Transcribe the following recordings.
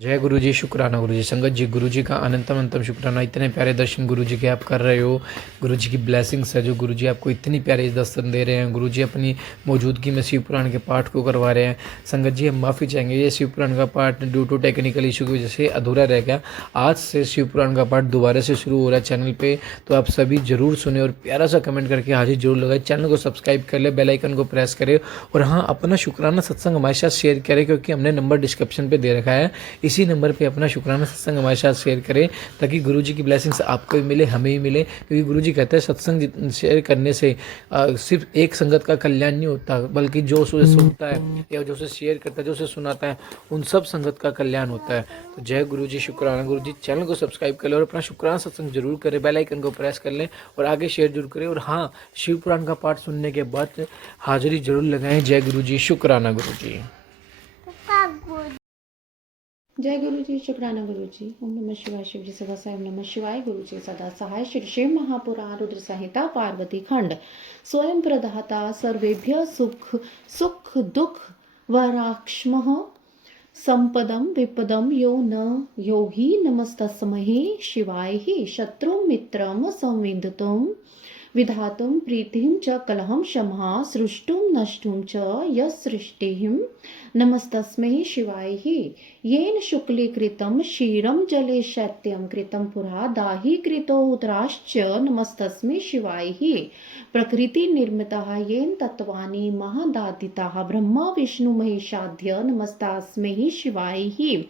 जय गुरु जी, शुक्राना गुरु जी। संगत जी, गुरु जी का अनंतम अंतम शुक्राना। इतने प्यारे दर्शन गुरु जी के आप कर रहे हो। गुरु जी की ब्लेसिंग्स है जो गुरु जी आपको इतनी प्यारे दर्शन दे रहे हैं। गुरु जी अपनी मौजूदगी में शिव पुराण के पाठ को करवा रहे हैं। संगत जी, हम माफ़ी चाहेंगे, ये शिव पुराण का पाठ ड्यू टू टेक्निकल इशू की वजह से अधूरा रह गया। आज से शिव पुराण का पाठ दोबारा से शुरू हो रहा है चैनल पर, तो आप सभी ज़रूर सुने और प्यारा सा कमेंट करके हाजिर जरूर लगाए। चैनल को सब्सक्राइब कर ले, बेल आइकन को प्रेस करें और हाँ, अपना शुक्राना सत्संग हमारे साथ शेयर करें, क्योंकि हमने नंबर डिस्क्रिप्शन पे दे रखा है। इसी नंबर पे अपना शुक्राना सत्संग हमारे साथ शेयर करें, ताकि गुरु जी की ब्लेसिंग्स आपको भी मिले, हमें भी मिले। क्योंकि गुरु जी कहते हैं सत्संग शेयर करने से सिर्फ एक संगत का कल्याण नहीं होता, बल्कि जो उसे सुनता है या जो उसे शेयर करता है, जो उसे सुनाता है, उन सब संगत का कल्याण होता है। तो जय गुरु जी, शुक्राना गुरु जी। चैनल को सब्सक्राइब कर लें और अपना शुक्राना सत्संग जरूर करें, बेल आइकन को प्रेस कर लें और आगे शेयर जरूर करें। और हाँ, शिव पुराण का पाठ सुनने के बाद हाजिरी जरूर लगाएं। जय गुरु जी, शुक्राना गुरु जी। जय गुरु जी, शुक्राना गुरु जी। ओम नमः शिवाय। शिव जी सदा साई। ओम नमः शिवाय। गुरु जी सदा सहाय। श्री शिव महापुराण रुद्र संहिता पार्वती खंड। स्वयं प्रदाता सर्वेभ्य सुख सुख दुख वराक्ष्मः संपदम विपदम यो न यो हि नमस्तस्महे शिवाय हि। शत्रु मित्रम संविन्दुतम विधातुं प्रीतिं च कलहं शमः सृष्टुं नष्टुं च यत्सृष्टिं नमस्तस्मै शिवाय हि। येन शुक्लीकृतं क्षीरं जले शैत्यं कृतं पुरा दाहि कृतो उदराश्च नमस्तस्मै शिवाय हि। प्रकृतिनिर्मितः येन तत्त्वानि महदादिताः ब्रह्मा विष्णु महेशाद्य नमस्तास्मै शिवाय हि।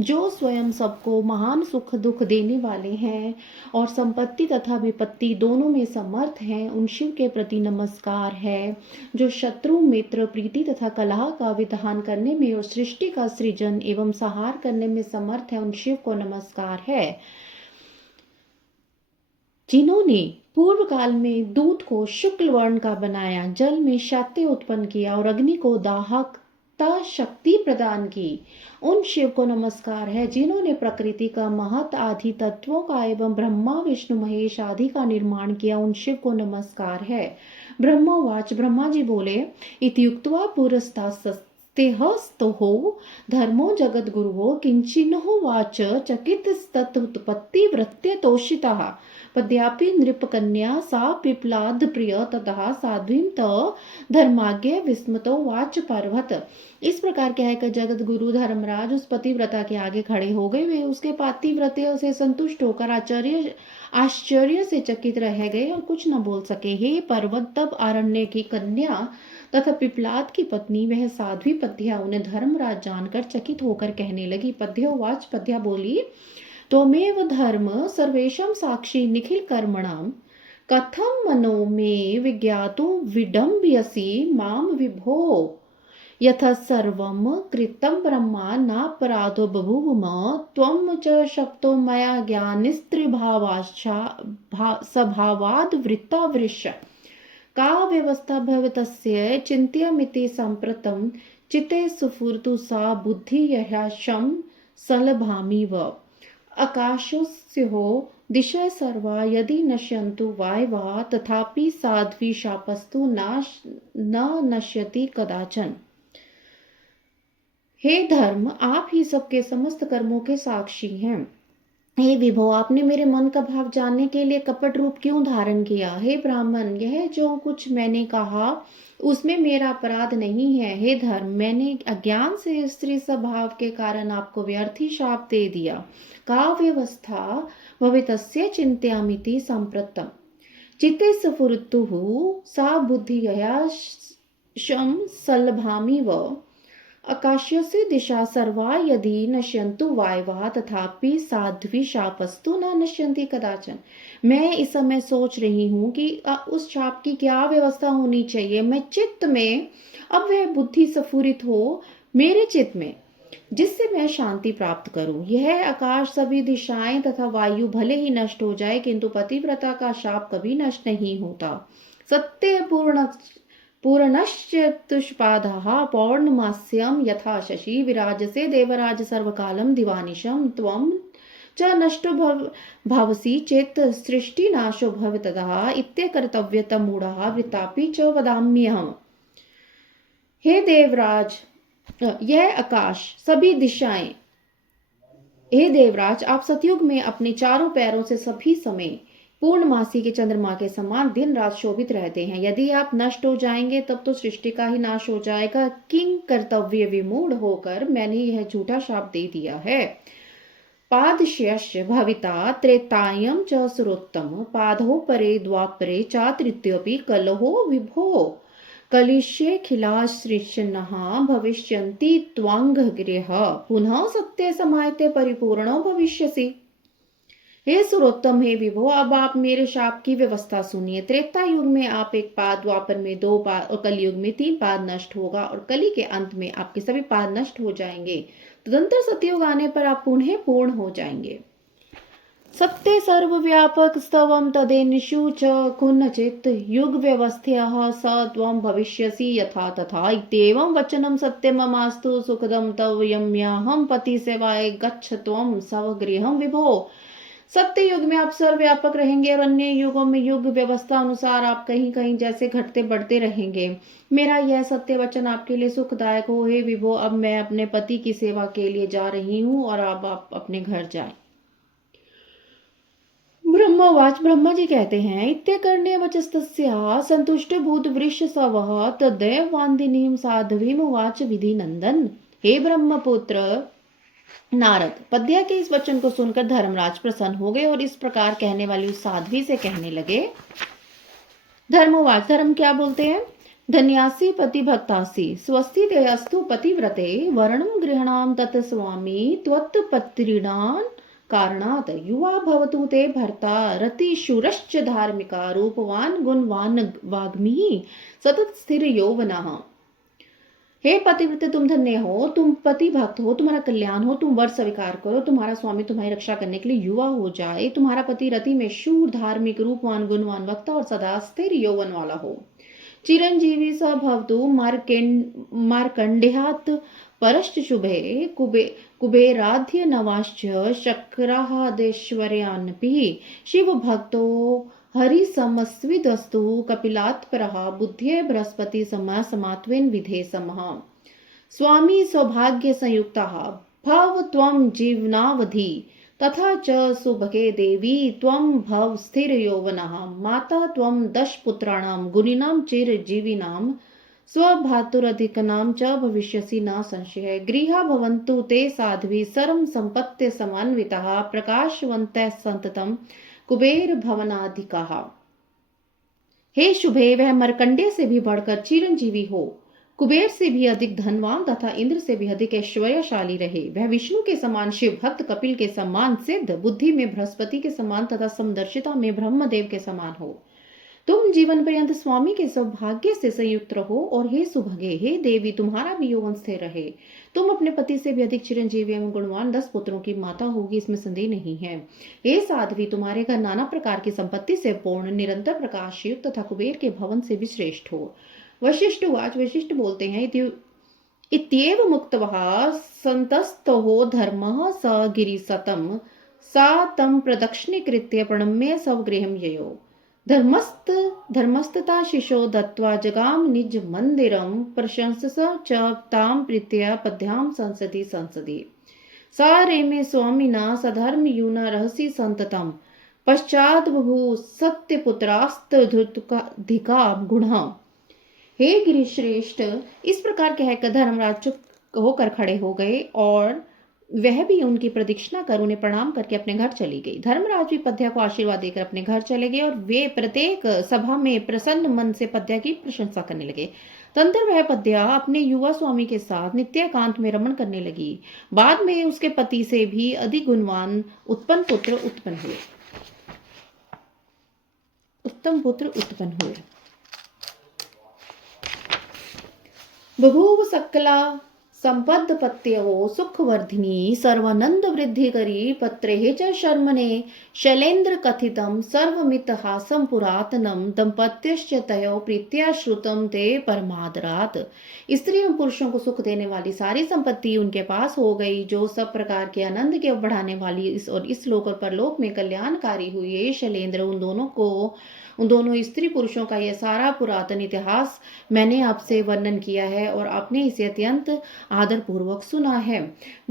जो स्वयं सबको महान सुख दुख देने वाले हैं और संपत्ति तथा विपत्ति दोनों में समर्थ हैं, उन शिव के प्रति नमस्कार है। जो शत्रु मित्र प्रीति तथा कलह का विधान करने में और सृष्टि का सृजन एवं संहार करने में समर्थ है, उन शिव को नमस्कार है। जिन्होंने पूर्व काल में दूध को शुक्ल वर्ण का बनाया, जल में शैत्य उत्पन्न किया और अग्नि को दाहकता शक्ति प्रदान की, उन शिव को नमस्कार है। जिन्होंने प्रकृति का महत आदि तत्वों का एवं ब्रह्मा विष्णु महेश आदि का निर्माण किया, उन शिव को नमस्कार है। ब्रह्मवाच, ब्रह्मा जी बोले, इत्युक्त्वा पुरस्तास्तुहो धर्मो जगद गुरुवो किंचिन्हो वाच चकितस्तत्पत्ति वृत्त्य तोषितः पद्यापि नृपकन्या सा पिप्लाद प्रिय ततः साध्वीं त धर्माज्ञ विस्मतो वाच पर्वत। इस प्रकार क्या है कि जगत गुरु धर्मराज उस पतिव्रता के आगे खड़े हो गए। वे उसके पातिव्रत्य से संतुष्ट होकर आश्चर्य से चकित रह गए और कुछ न बोल सके। हे पर्वत, तब आरण्य की कन्या तथा पिपलाद की पत्नी वह साध्वी पद्या उन्हें धर्मराज जानकर चकित होकर कहने लगी। पद्योवाच, पद्या बोली, त्वमेव धर्म सर्वेशं साक्षी निखिल कर्मणां कथं मनो में विज्ञातुं विडम्बयसि मां विभो। यथा सर्वं कृतं ब्रह्मा नापराधो बभूव त्वं च शक्तो मया स्वभावाद् वृत्ता वृष। का व्यवस्था भवतस्य चिन्त्यमिति सम्प्रतं चित्ते सुफुर्तु सा बुद्धि यह्याशं सलभामिव। आकाशस्योः दिशः सर्वा यदि नश्यन्तु वायवः तथापि साध्वी शापस्तु न नश्यति कदाचन। हे धर्म, आप ही सबके समस्त कर्मों के साक्षी हैं। हे विभो, आपने मेरे मन का भाव जानने के लिए कपट रूप क्यों धारण किया। हे ब्राह्मण, यह जो कुछ मैंने कहा उसमें मेरा अपराध नहीं है। हे धर्म, मैंने अज्ञान से स्त्री स्वभाव के कारण आपको व्यर्थी शाप दे दिया। का व्यवस्था भवितस्य चिंत्यामिति संप्रतम चित्ते स्फुरतुः सा बुद्धि ययाशं सलभामिव। आकाशस्य दिशा सर्वा यदि नश्यन्तु वायवः तथापि साध्वी शापस्तु न नश्यन्ति कदाचन। मैं इस समय सोच रही हूँ कि उस शाप की क्या व्यवस्था होनी चाहिए। मैं चित्त में अब वह बुद्धि स्फुरित हो मेरे चित्त में, जिससे मैं शांति प्राप्त करूं। यह आकाश, सभी दिशाएं तथा वायु भले ही नष्ट हो जाए, किंतु पतिव्रता का शाप कभी नष्ट नहीं होता। सत्य पूर्णश्चतुष्पादः पौर्णमास्यं यथा शशि विराजसे देवराज सर्वकालं दिवानिशं। त्वं च नष्टो भवसि चेत् सृष्टिनाशो भवतः इत्यकर्तव्यतमूढः वृत्तापि च वदाम्यहम्। हे देवराज, यह आकाश, सभी दिशाएं हे देवराज, आप सतयुग में अपने चारों पैरों से सभी समय पूर्णमासी के चंद्रमा के समान दिन रात शोभित रहते हैं। यदि आप नष्ट हो जाएंगे तब तो सृष्टि का ही नाश हो जाएगा। किंग कर्तव्य विमूढ़ होकर मैंने यह झूठा शाप दे दिया है। पादश्यश्च भविता त्रेतायं च सुरोत्तम पादो परे द्वापरे चातृतीयपि कलहो विभो कलिष्येऽखिलाश्रिशन्नः भविष्यन्ति त्वाङ्घ्रियः पुनः सत्ये समायते परिपूर्णो भविष्यसि। हे सुरोत्तम, हे विभो, अब आप मेरे शाप की व्यवस्था सुनिए। त्रेता युग में आप एक पाद, द्वापर में 2 पाद और कलयुग में 3 पाद नष्ट होगा और कली के अंत में आपके सभी पाद नष्ट हो जाएंगे। तदंतर सतयुग आने पर आप पुनः पूर्ण हो जाएंगे। सत्ते सर्वव्यापक स्तवं तदेनिषु च कुन्नचित् युग व्यवस्थ्यः स त्वं भविष्यसि यथा तथा इत्येवं वचनं सत्यममास्तु सुखदं तव यम्याहं पति सेवाय गच्छ त्वं स्वगृहं विभो। सत्य युग में आप सर्वव्यापक रहेंगे और अन्य युगों में युग व्यवस्था अनुसार आप कहीं कहीं जैसे घटते बढ़ते रहेंगे। मेरा यह सत्य वचन आपके लिए सुखदायक हो। हे विभो, अब मैं अपने पति की सेवा के लिए जा रही हूँ और अब आप अपने घर जाएं। ब्रह्मवाच, ब्रह्मा जी कहते हैं, इत्यकर्ण्य वचस्तस्या संतुष्ट भूत वृष सवः तदैव वान्दिनीं साध्वीं उवाच विधि नंदन। हे ब्रह्मपुत्र नारद, पद्या के इस वचन को सुनकर धर्मराज प्रसन्न हो गए और इस प्रकार कहने वाली उस साध्वी से कहने लगे। धर्मवाच, धर्म क्या बोलते हैं? धन्यासी पति भक्तासी स्वस्ति तेयस्तु पतिव्रते वर्णम गृहणाम तत् स्वामी त्वत्पत्रीणां कारणात् युवा भवतु ते भर्ता रतिशूरश्च धार्मिका रूपवान गुणवान वाग्मी सतत स्थिर यौवनः। हे पतिव्रते, तुम धन्य हो, तुम पति भक्त हो, तुम्हारा कल्याण हो, तुम वर स्वीकार करो, तुम्हारा स्वामी तुम्हारी रक्षा करने के लिए युवा हो जाए, तुम्हारा पति रति में शूर धार्मिक रूपवान गुणवान वक्ता और सदा स्थिर यौवन वाला हो। चिरंजीवी स भवतु मार्कंडेयात् परश्च शुभे कुबेराध्य नवाश्च शक्रादेश्वर्यान्पि शिव भक्तो हरि समस्विदस्तु कपिलात्परः बुद्धे बृहस्पति समात्वेन विधे समः। स्वामी सौभाग्य संयुक्तः भव त्वं जीवनावधि तथा च सुभगे देवी त्वं भव स्थिर यौवनः माता त्वं 10 पुत्राणां गुणिनां चिरजीविनां स्वभातुरधिकनां च भविष्यसि न संशय। गृहा भवन्तु ते साध्वी सर्व संपत्ति समन्वितः प्रकाशवन्तः सन्ततं कुबेर भवनाधिका। हे शुभे, वह मरकंडे से भी बढ़कर चिरंजीवी हो, कुबेर से भी अधिक धनवान तथा इंद्र से भी अधिक ऐश्वर्यशाली रहे। वह विष्णु के समान शिव भक्त, कपिल के समान सिद्ध, बुद्धि में बृहस्पति के समान तथा समदर्शिता में ब्रह्मदेव के समान हो। तुम जीवन पर्यंत स्वामी के सौभाग्य से संयुक्त रहो और हे सुभगे, हे देवी, तुम्हारा भी यौवन स्थिर रहे। तुम अपने पति से भी अधिक चिरंजीवी एवं गुणवान 10 पुत्रों की माता होगी, इसमें संदेह नहीं है। हे साध्वी, तुम्हारे घर नाना प्रकार की संपत्ति से पूर्ण, निरंतर प्रकाश युक्त तथा कुबेर के भवन से भी श्रेष्ठ हो। वशिष्ठवाच, वशिष्ठ बोलते हैं, इत्येव मुक्तवः संतस्तहो धर्मः स गिरिसतम सा तम प्रदक्षिणीकृत्य प्रणम्य स्वगृहं ययो। धर्मस्तता शिशो दत्वा जगाम निज मंदिरम प्रशंस च ताम प्रीत्या पद्याम संसदि सा रेमे स्वामिना सधर्म यूना रहसी संततम पश्चात बहु सत्यपुत्रास्तधिका गुण। हे गिरिश्रेष्ठ, इस प्रकार कहकर धर्मराज चुप होकर खड़े हो गए और वह भी उनकी प्रदक्षिणा कर उन्हें प्रणाम करके अपने घर चली गई। धर्मराज भी पद्या को आशीर्वाद देकर अपने घर चले गए और वे प्रत्येक सभा में प्रसन्न मन से पद्या की प्रशंसा करने लगे। तदंतर वह पद्या अपने युवा स्वामी के साथ नित्य एकांत में रमण करने लगी। बाद में उसके पति से भी अधिक गुणवान उत्तम पुत्र उत्पन्न हुए। बभूव सकला संपदपत्यो सुखवर्धिनी सर्वानंद वृद्धि करी पत्रे च शर्मणे शैलेन्द्र कथितम सर्वमितहासं पुरातनम दंपत्यश्च तयो प्रीत्या श्रुतम ते परमादरात। स्त्री एवं पुरुषों को सुख देने वाली सारी संपत्ति उनके पास हो गई, जो सब प्रकार के आनंद के बढ़ाने वाली इस लोक और परलोक में कल्याणकारी हुई है। शैलेंद्र, उन दोनों स्त्री पुरुषों का यह सारा पुरातन इतिहास मैंने आपसे वर्णन किया है और आपने इसे अत्यंत आदर पूर्वक सुना है।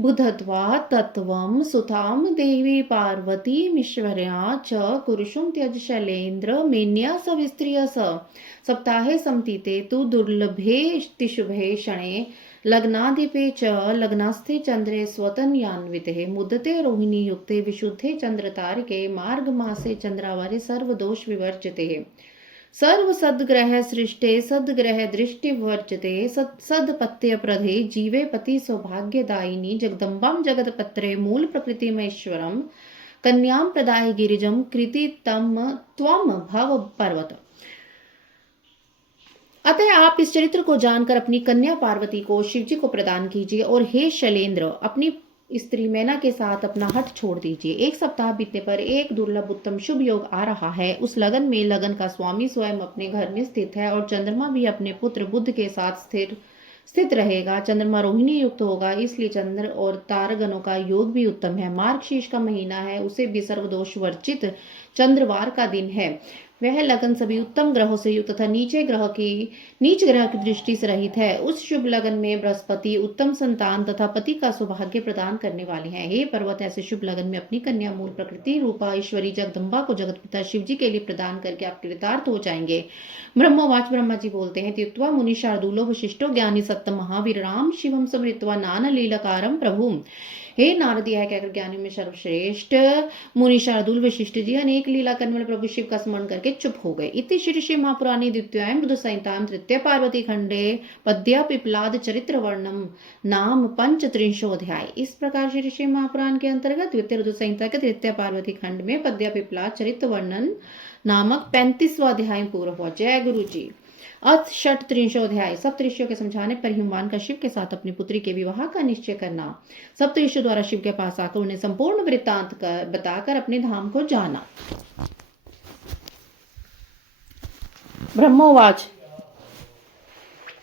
बुधत्वा तत्वम सुताम देवी पार्वतीमीश्वर्या च कुरुषुम त्यज शैलेन्द्र मेन्या सविस्त्रिय स सप्ताहे समतीते तु दुर्लभे तिशुभे क्षणे लग्नाधिपे च लग्नास्थे चंद्रे स्वतन्यान्विते मुदते रोहिणी युक्ते विशुद्धे चंद्रतारिके मार्ग मासे चंद्रावारे सर्वदोष विवर्जिते सर्व सद्ग्रह सृष्टे सद्ग्रह दृष्टि वर्जते सदपत्य प्रधे जीवे पति सौभाग्यदायिनी जगदम्बां जगतपत्रे मूल प्रकृतिमेश्वरम कन्यां प्रदाय गिरिजम कृति तम त्वम भव पर्वत। अतः आप इस चरित्र को जानकर अपनी कन्या पार्वती को शिवजी को प्रदान कीजिए और हे शैलेंद्र अपनी स्त्री मैना के साथ अपना हठ छोड़ दीजिए। एक सप्ताह बीतने पर एक दुर्लभ उत्तम शुभ योग आ रहा है। उस लगन में लगन का स्वामी स्वयं अपने घर में स्थित है और चंद्रमा भी अपने पुत्र बुध के साथ स्थित रहेगा। चंद्रमा रोहिणी युक्त होगा, इसलिए चंद्र और तारगणों का योग भी उत्तम है। मार्गशीर्ष का महीना है, उसे भी सर्वदोष वर्जित चंद्रवार का दिन है। वह लगन सभी उत्तम ग्रहों से युक्त तथा नीच ग्रह की दृष्टि से रहित है। उस शुभ लगन में बृहस्पति उत्तम संतान तथा पति का सौभाग्य प्रदान करने वाले हैं। हे पर्वत, ऐसे शुभ लगन में अपनी कन्या मूल प्रकृति रूपा ईश्वरी जगदम्बा को जगत पिता शिव जी के लिए प्रदान करके आप कृतार्थ हो जाएंगे। ब्रह्मवाच ब्रह्मा जी बोलते हैं, तीर्थवा मुनि शार्दूलो वशिष्ठो ज्ञानी सत्त महावीर राम शिवम समृत्वा नाना लीलाकारम प्रभु। हे नारद, यह कहकर ज्ञानी में सर्वश्रेष्ठ मुनि शार्दूल वशिष्ठ जी अनेक लीला करने वाले प्रभु शिव का स्मरण करके चुप हो गए। इति श्री श्री महापुराणे द्वितीयायां बुध संहितायां तृतीय पार्वती खंडे पद्या पिप्लाद चरित्र वर्णम नाम पंचत्रिंशोऽध्याय। इस प्रकार श्री श्री महापुराण के अंतर्गत द्वितीय रुद्र संहिता के तृतीय पार्वती खंड में पद्या पिप्लाद चरित्र वर्णन नामक 35वां अध्याय पूरा हुआ। जय गुरु जी। अथ षट त्रिंशोऽध्याय। सप्तऋषियों के समझाने पर हिमवान का शिव के साथ अपनी पुत्री के विवाह का निश्चय करना। सप्तऋषियों द्वारा शिव के पास आकर उन्हें संपूर्ण वृत्तांत बताकर अपने धाम को जाना। ब्रह्मोवाच।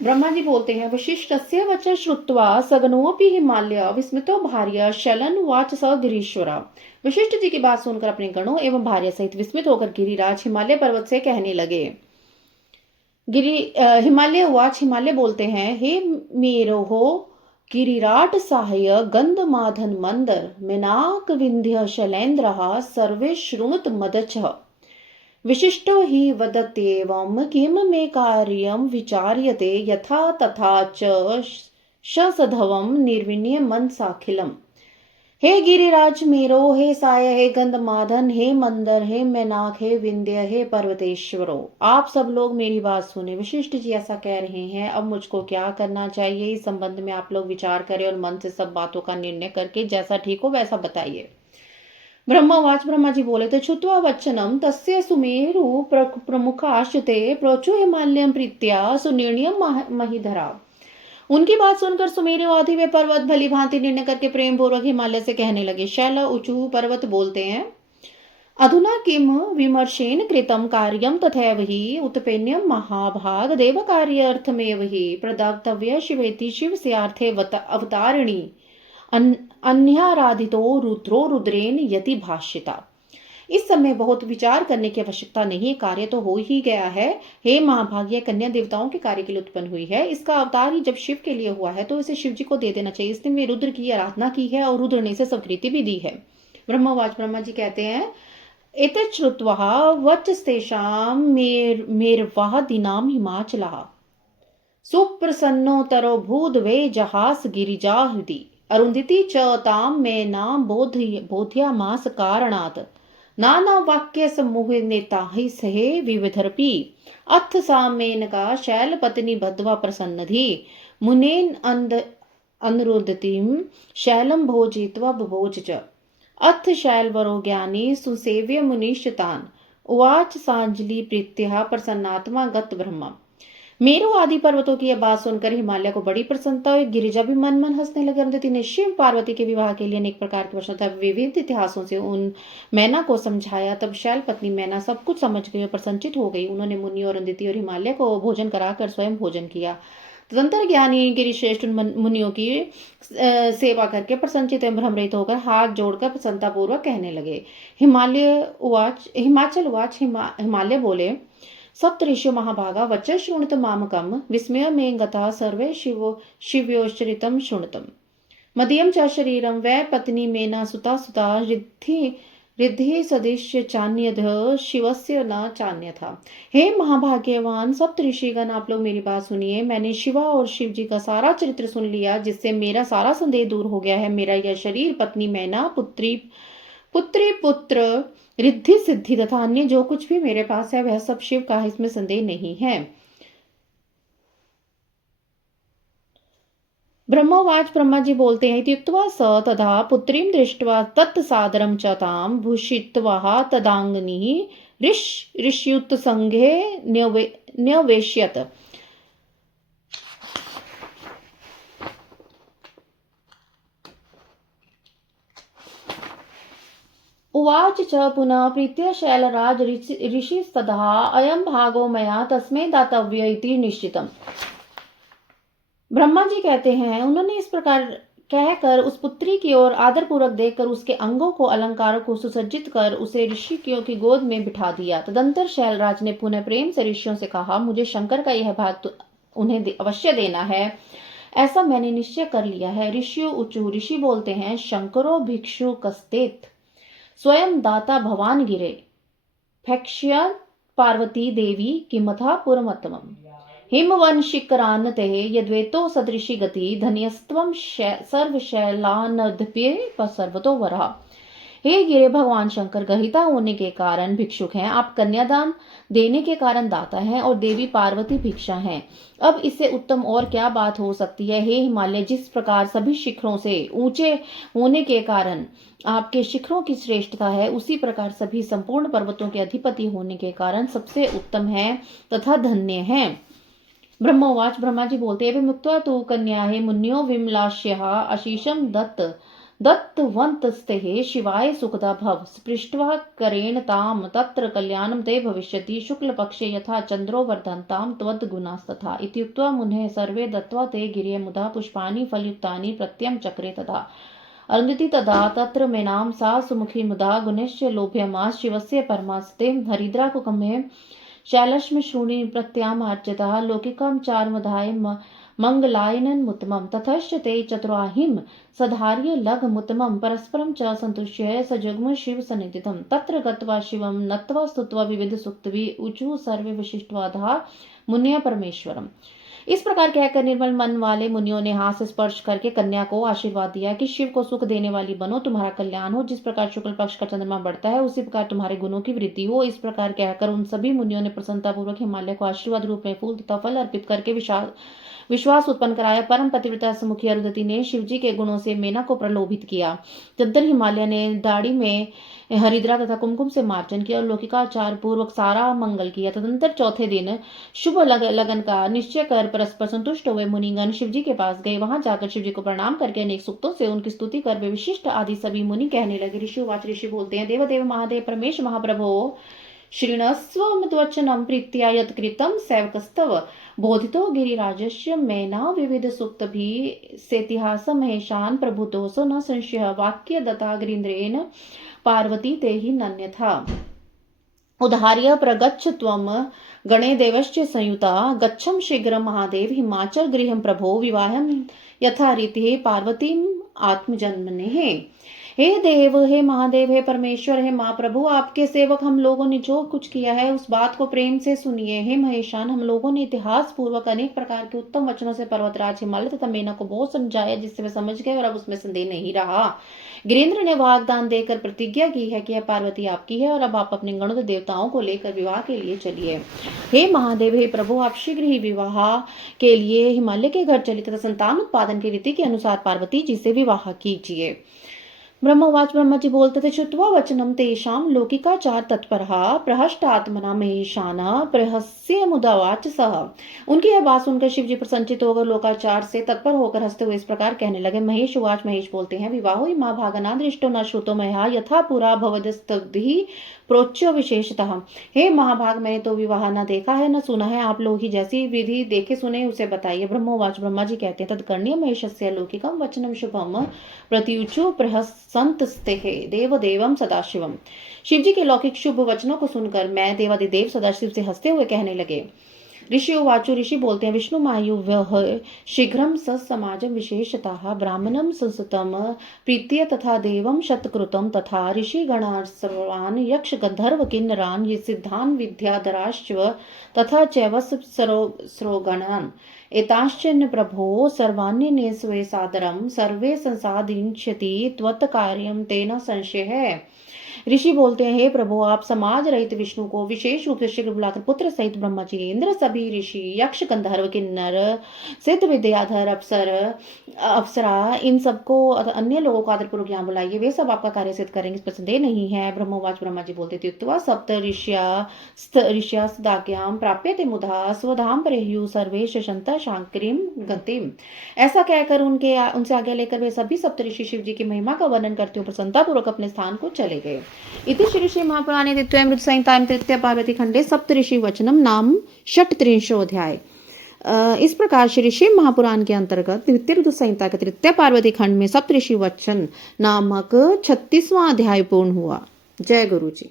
ब्रह्मा जी बोलते हैं, वशिष्ठस्य वच श्रुत्वा सगनोऽपि हिमालय विस्मितो भार्य शलन वाच स गिरीश्वरा। वशिष्ठ जी की बात सुनकर अपने गणों एवं भार्य सहित विस्मित होकर गिरिराज हिमालय पर्वत से कहने लगे। हिमालय बोलते हैं, हे मेरोहो गिरिराट साह्य गंधमाधन मंदर मेनाक विंध्य शैलेन्द्रः सर्वे शृणुत मदच्छः। विशिष्टो हि वदत्येवं किम मे कार्यं विचार्यते यथा तथा च सधवं निर्विण्य मनसाखिलम्। हे गिरिराज मेरो, हे साय, हे गंधमाधन, हे मंदर, हे मैनाक, हे विंध्य, हे पर्वतेश्वरो, आप सब लोग मेरी बात सुने। वशिष्ठ जी ऐसा कह रहे हैं, अब मुझको क्या करना चाहिए इस संबंध में आप लोग विचार करें और मन से सब बातों का निर्णय करके जैसा ठीक हो वैसा बताइए। ब्रह्मवाच। ब्रह्मा जी बोले थे, छुत्वा वचनम तस्य सुमेरु प्रमुखाश्रुते प्रोचो हिमालयम प्रीत्या सुनिर्णयम महिधरा। उनकी बात सुनकर सुमेरुवादी वे पर्वत भली भांति निर्णय करके प्रेम पूर्वक हिमालय से कहने लगे। शैल ऊचु पर्वत बोलते हैं, अधुना किम विमर्शेन कृतम कार्यम तथैव हि उत्पन्नम महाभाग देव कार्यार्थमेव हि प्रदातव्य शिवेति शिव स्यार्थे अवतारिणी अन्याराधितो रुद्रो रुद्रेन यति भाष्यता। इस समय बहुत विचार करने की आवश्यकता नहीं, कार्य तो हो ही गया है। हे महाभाग्य, कन्या देवताओं के कार्य के लिए उत्पन्न हुई है। इसका अवतार ही जब शिव के लिए हुआ है तो इसे शिव जी को दे देना चाहिए। इसने वे रुद्र की आराधना की है और रुद्र ने इसे स्वीकृति भी दी है। ब्रह्मवाच। ब्रह्मा जी कहते हैं, एतत् श्रुत्वा वचस्तेषां मेर्वाह दिनाम हिमाचलः सुप्रसन्नोतरो भूद वे जहास गिरिजा हृदि अरुंधति च ताम में नाम बोध्यामास कारणात् नाना वाक्य समूह नेता ही सहे विविधरपि अथ सा मेनका शैल पत्नी बद्वा प्रसन्नधि मुनेन अनुरुद्धतिम शैलम भोजित्वा बभोज च अथ शैलवरो ज्ञानी सुसेव्य मुनिश्चितान उवाच सांजलि प्रीत्या प्रसन्नात्मा गत ब्रह्मा। मेरु आदि पर्वतों की यह बात सुनकर हिमालय को बड़ी प्रसन्नता हुई। गिरिजा भी मन मन हंसने लगे। अरुंधति ने शिव पार्वती के विवाह के लिए अनेक प्रकार की प्रश्नों विविध इतिहासों से उन मैना को समझाया। तब शैल पत्नी मैना सब कुछ समझ गई और प्रसन्नचित हो गई। उन्होंने मुनि और अरुंधति और हिमालय को भोजन कराकर स्वयं भोजन किया। तदंतर ज्ञानी गिरिश्रेष्ठ मुनियों की सेवा करके प्रसन्नचित एवं भ्रमरहित होकर हाथ जोड़कर प्रसन्नता पूर्वक कहने लगे। हिमाचल उवाच। हिमालय बोले, सप्तऋषि महाभागा वच शृणुत मामकम विस्मय में गता सर्वे शिव्योश्चरितम शृणुतम मदीयम च शरीरम वै पत्नी मेना सुता सुता रिद्धि सदिश्य चान्यध शिवस्य न चान्य था। हे महाभाग्यवान सप्तऋषिगण, आप लोग मेरी बात सुनिए। मैंने शिवा और शिव जी का सारा चरित्र सुन लिया, जिससे मेरा सारा संदेह दूर हो गया है। मेरा यह शरीर, पत्नी मैना, पुत्री पुत्र, रिद्धि सिद्धि तथा अन्य जो कुछ भी मेरे पास है वह सब शिव का है, इसमें संदेह नहीं है। ब्रह्मोवाच, ब्रह्मा जी बोलते हैं, इत्युक्त्वा स तथा पुत्रीं दृष्ट्वा तत्सादरं च तां भूषित्वा तदांगनी ऋष्युत संघे न्यवेश्यत। उवाच च पुनः प्रीत्य शैलराज ऋषिस्तदा अयं भागो मया तस्मै दातव्य इति निश्चितम्। ब्रह्मा जी कहते हैं, उन्होंने इस प्रकार कहकर उस पुत्री की ओर आदरपूर्वक देखकर उसके अंगों को, अलंकारों को सुसज्जित कर उसे ऋषियों की गोद में बिठा दिया। तदंतर शैलराज ने पुनः प्रेम से ऋषियों से कहा, मुझे शंकर का यह भाग उन्हें अवश्य देना है, ऐसा मैंने निश्चय कर लिया है। ऋषियों ऊचु, ऋषि बोलते हैं, शंकरो भिक्षु कस्तेत स्वयं दाता भवान गिरे फैक्ष्या पार्वती देवी किमथा पुरमत्तमम् हिमवंशिकरान्ते यद्वेतो सदृशी गति धन्यस्त्वं सर्वशैलानद्भ्ये सर्वतो वरः। हे गिरे भगवान शंकर, ग्रहिता होने के कारण भिक्षुक हैं, आप कन्यादान देने के कारण दाता हैं और देवी पार्वती भिक्षा हैं। अब इससे उत्तम और क्या बात हो सकती है। हे हिमालय, जिस प्रकार सभी शिखरों से ऊंचे होने के कारण आपके शिखरों की श्रेष्ठता है, उसी प्रकार सभी संपूर्ण पर्वतों के अधिपति होने के कारण सबसे उत्तम है तथा धन्य है। ब्रह्मोवाच, ब्रह्मा जी बोलते हैं, मुक्त्वा तु कन्याहे मुन्यो विमलाश्यः आशीषं दत्तवन्तस्ते शिवाय सुखदा भव स्पृष्ट्वा करेण ताम तत्र कल्याणं ते भविष्यति शुक्लपक्षे यथा चंद्रो वर्धन्तां त्वद्गुणास्तथा। इत्युक्त्वा मुने सर्वे दत्त्वा ते गिरे मुदा पुष्पाणि फलयुक्तानि प्रत्यं चक्रे तथा अरुन्धति तदा तत्र मेनां सा सुमुखी मुदा गुणश्च लोभ्यमास शिवस्य परमास्ते हरिद्राकुकमे शैलश्म शूनि प्रत्यामार्चितः लौकिकं चारुमधाय मंगलायनमुत्तमं ततश्च ते चतुराहिं सधार्य लगमुत्तमं परस्परं च सन्तुष्य सजग्म शिव सन्निधितं तत्र गत्वा शिवं नत्वा स्तुत्वा विविध सुक्तवि ऊचु सर्वे विशिष्टवाधा मुन्य परमेश्वरम। इस प्रकार कहकर निर्मल मन वाले मुनियों ने हाथ से स्पर्श करके कन्या को आशीर्वाद दिया कि शिव को सुख देने वाली बनो, तुम्हारा कल्याण हो। जिस प्रकार शुक्ल पक्ष का चंद्रमा बढ़ता है, उसी प्रकार तुम्हारे गुणों की वृद्धि हो। इस प्रकार कहकर उन सभी मुनियों ने प्रसन्नतापूर्वक हिमालय को आशीर्वाद रूप में फूल तथा फल अर्पित करके विश्वास उत्पन्न कराया। परम पतिव्रता सुमुखी अरुंधति ने शिवजी के गुणों से मेना को प्रलोभित किया। तदंतर हिमालय ने दाढ़ी में हरिद्रा तथा कुमकुम से मार्जन किया और लौकिकाचार पूर्वक सारा मंगल किया। तदंतर चौथे दिन शुभ लगन का निश्चय कर परस्पर संतुष्ट हुए मुनिगण शिवजी के पास गए। वहां जाकर शिवजी को प्रणाम करके अनेक सूक्तों से उनकी स्तुति कर वे विशिष्ट आदि सभी मुनि कहने लगे। ऋषिवाच, ऋषि बोलते हैं, देवदेव महादेव परमेश महाप्रभो शृणस्वमद्वचनं प्रीत्या यत्कृतं सेवकस्तव बोधितो गिरिराजस्य मेना विविध सूक्तभिः सेतिहासमहेशान् प्रभुतोऽसो न संशयः वाक्य दत्ता गिरीन्द्रेण पार्वती ते हि नन्यथा उदार्य प्रगच्छ त्वं गणे देवश्च संयुता गच्छं शीघ्रं महादेव हिमाचल गृहं प्रभो विवाहं यथा रीतिः पार्वतीम् आत्मजन्मनेः। हे देव, हे महादेव, हे परमेश्वर, हे महाप्रभु, आपके सेवक हम लोगों ने जो कुछ किया है उस बात को प्रेम से सुनिए। हे महेशान, हम लोगों ने इतिहास पूर्वक अनेक प्रकार के उत्तम वचनों से पर्वतराज हिमालय तथा मेना को बहुत समझाया, जिससे वे समझ गए और अब उसमें संदेह नहीं रहा। गिरीन्द्र ने वाग्दान देकर प्रतिज्ञा की है कि यह पार्वती आपकी है और अब आप अपने गणों देवताओं को लेकर विवाह के लिए चलिए। हे महादेव, हे प्रभु, आप शीघ्र ही विवाह के लिए हिमालय के घर चलिए तथा संतान उत्पादन की रीति के अनुसार पार्वती जी से विवाह कीजिए। ब्रह्मवाच, ब्रह्मा जी बोलते थे, श्रुत्वा वचनम तेषां लौकिकाचार तत्परः प्रहष्टात्मना महेशानः प्रहस्य मुदावाच सह। उनकी यह बात सुनकर शिव जी प्रसन्नचित होकर लोकाचार से तत्पर होकर हंसते हुए इस प्रकार कहने लगे। महेश उवाच, महेश बोलते हैं, विवाहो महाभागना दृष्टो न श्रुतो मया यथा पुरा भवदस्तभिः प्रोच्य विशेषतः। हे महाभाग, मैंने तो विवाह न देखा है न सुना है, आप लोग ही जैसी विधि देखे सुने उसे बताइए। ब्रह्मोवाच, ब्रह्मा जी कहते हैं, तत्कर्ण्य महेशस्य लौकिकम वचनम शुभम प्रत्युचु प्रहसंतस्ते देवदेवम सदाशिवम। शिव जी के लौकिक शुभ वचनों को सुनकर मैं देवादिदेव सदाशिव से हंसते हुए कहने लगे। ऋषि उवाचु, ऋषि बोलते हैं, विष्णु मायु शीघ्रम समाजम विशेषतः ब्राह्मणम संस्कृतम प्रीत्य तथा देवम शतकृतम तथा ऋषि गणान् सर्वान् यक्ष गंधर्व किन्नरान् सिद्धान् विद्याधराश्च तथा चैवस सरोगणान् एताश्चन प्रभो सर्वान्य स्वे सादरम सर्वे संसादिष्यति त्वत्कार्यम तेन संशय है। ऋषि बोलते हैं, हे प्रभु, आप समाज रहित विष्णु को विशेष रूप से शीघ्र बुलाकर पुत्र सहित ब्रह्मा जी, इंद्र, सभी ऋषि, यक्ष, गंधर्व, किन्नर, सिद्ध, विद्याधर, अप्सरा, इन सबको अन्य लोगों को आदरपूर्वक यहाँ बुलाइए, वे सब आपका कार्य सिद्ध करेंगे, इस पर संदेह नहीं है। ब्रह्मोवाच, ब्रह्मा जी बोलते थे, उक्त्वा सप्त ऋष्यास्दाज्ञां प्राप्यते मुधा स्वधाम परेह्यु सर्वेश शंत शांकरीम गतिम। ऐसा कहकर उनसे आज्ञा लेकर वे सभी सप्त ऋषि शिव जी की महिमा का वर्णन करते हुए प्रसन्नतापूर्वक अपने स्थान को चले गए। इति श्री श्री महापुराणे द्वितीयामृत संहितायां तृतीय पार्वती खंडे सप्तऋषि वचनम नाम षट्त्रिंशोऽध्याय। इस प्रकार श्री शिव महापुराण के अंतर्गत द्वितीय रुद्र संहिता के तृतीय पार्वती खंड में सप्तऋषि वचन नामक 36वां अध्याय पूर्ण हुआ। जय गुरु जी।